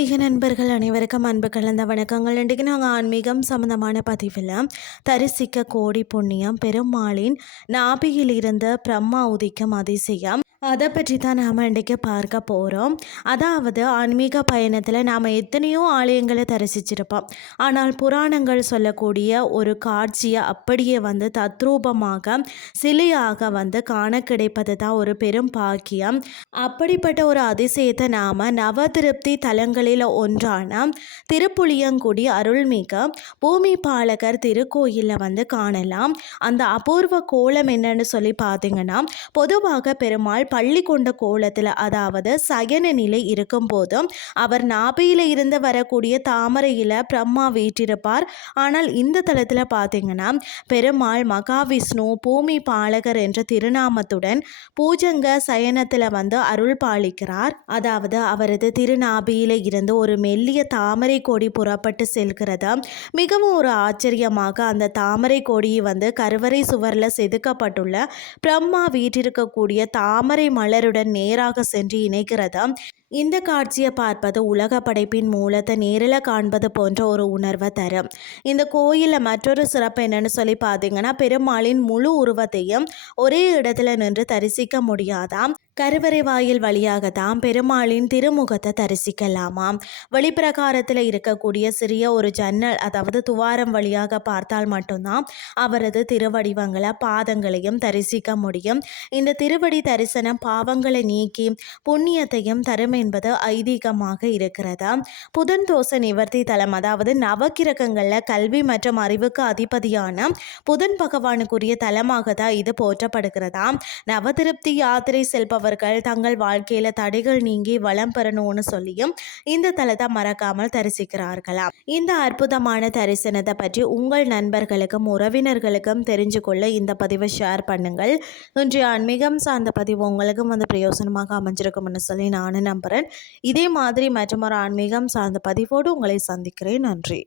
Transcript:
ஆன்மீக நண்பர்கள் அனைவருக்கும் அன்பு கலந்த வணக்கங்கள். இன்றைக்கு நாங்கள் ஆன்மீகம் சம்பந்தமான பதிவில் தரிசிக்க கோடி புண்ணியம் பெருமாளின் நாபியில் இருந்த பிரம்மா உதிக்கும் அதிசயம் அதை பற்றி தான் நாம் இன்றைக்கு பார்க்க போகிறோம். அதாவது ஆன்மீக பயணத்தில் நாம் எத்தனையோ ஆலயங்களை தரிசிச்சிருப்போம். ஆனால் புராணங்கள் சொல்லக்கூடிய ஒரு காட்சியை அப்படியே தத்ரூபமாக சிலையாக காண கிடைப்பது தான் ஒரு பெரும் பாக்கியம். அப்படிப்பட்ட ஒரு அதிசயத்தை நாம் நவதிருப்தி தலங்களில் ஒன்றான திருப்புளியங்குடி அருள்மிகு பூமி பாலகர் திருக்கோயிலில் காணலாம். அந்த அபூர்வ கோலம் என்னன்னு சொல்லி பார்த்தீங்கன்னா, பொதுவாக பெருமாள் பள்ளி கொண்ட கோலத்தில், அதாவது சயன நிலை இருக்கும்போது அவர் நாபியில் இருந்து வரக்கூடிய தாமரையில் பிரம்மா வீற்றிருப்பார். ஆனால் இந்த தலத்தில் பார்த்தீங்கன்னா பெருமாள் மகாவிஷ்ணு பூமி பாலகர் என்ற திருநாமத்துடன் பூஜங்க சயனத்தில் அருள் பாலிக்கிறார். அதாவது அவரது திருநாபியில இருந்து ஒரு மெல்லிய தாமரை கொடி புறப்பட்டு செல்கிறது. மிகவும் ஒரு ஆச்சரியமாக அந்த தாமரை கொடி கருவறை சுவரில் செதுக்கப்பட்டுள்ள பிரம்மா வீற்றிருக்கக்கூடிய தாமரை மலருடன் நேராக சென்று இணைக்கிறது. இந்த காட்சியை பார்ப்பது உலக படைப்பின் மூலத்தை நேரில் காண்பது போன்ற ஒரு உணர்வை தரும். இந்த கோயிலில் மற்றொரு சிறப்பு என்னன்னு சொல்லி பார்த்தீங்கன்னா, பெருமாளின் முழு உருவத்தையும் ஒரே இடத்துல நின்று தரிசிக்க முடியாதாம். கருவறை வாயில் வழியாக தான் பெருமாளின் திருமுகத்தை தரிசிக்கலாமாம். வெளிப்பிரகாரத்தில் இருக்கக்கூடிய சிறிய ஒரு ஜன்னல், அதாவது துவாரம் வழியாக பார்த்தால் மட்டும்தான் அவரது திருவடிவங்களை பாதங்களையும் தரிசிக்க முடியும். இந்த திருவடி தரிசனம் பாவங்களை நீக்கி புண்ணியத்தையும் தரும் என்பது ஐதீகமாக இருக்கிறது. புதன் தோஷ நிவர்த்தி தலம், அதாவது நவக்கிரகங்களில் கல்வி மற்றும் அறிவுக்கு அதிபதியான புதன் பகவானுக்குரிய தலமாக தான் இது போற்றப்படுகிறதா. நவதிருப்தி யாத்திரை செல்பவர்கள் தங்கள் வாழ்க்கையில தடைகள் நீங்கி வளம் பெறணும்னு சொல்லியும் இந்த தலத்தை மறக்காமல் தரிசிக்கிறார்களாம். இந்த அற்புதமான தரிசனத்தை பற்றி உங்கள் நண்பர்களுக்கும் உறவினர்களுக்கும் தெரிஞ்சு கொள்ள இந்த பதிவை ஷேர் பண்ணுங்கள். இன்றைய ஆன்மீகம் சார்ந்த பதிவு உங்களுக்கும் பிரயோசனமாக அமைஞ்சிருக்கும்னு சொல்லி நானும் நம்புகிறேன். இதே மாதிரி மற்றொரு ஆன்மீகம் சார்ந்த பதிவோடு உங்களை சந்திக்கிறேன். நன்றி.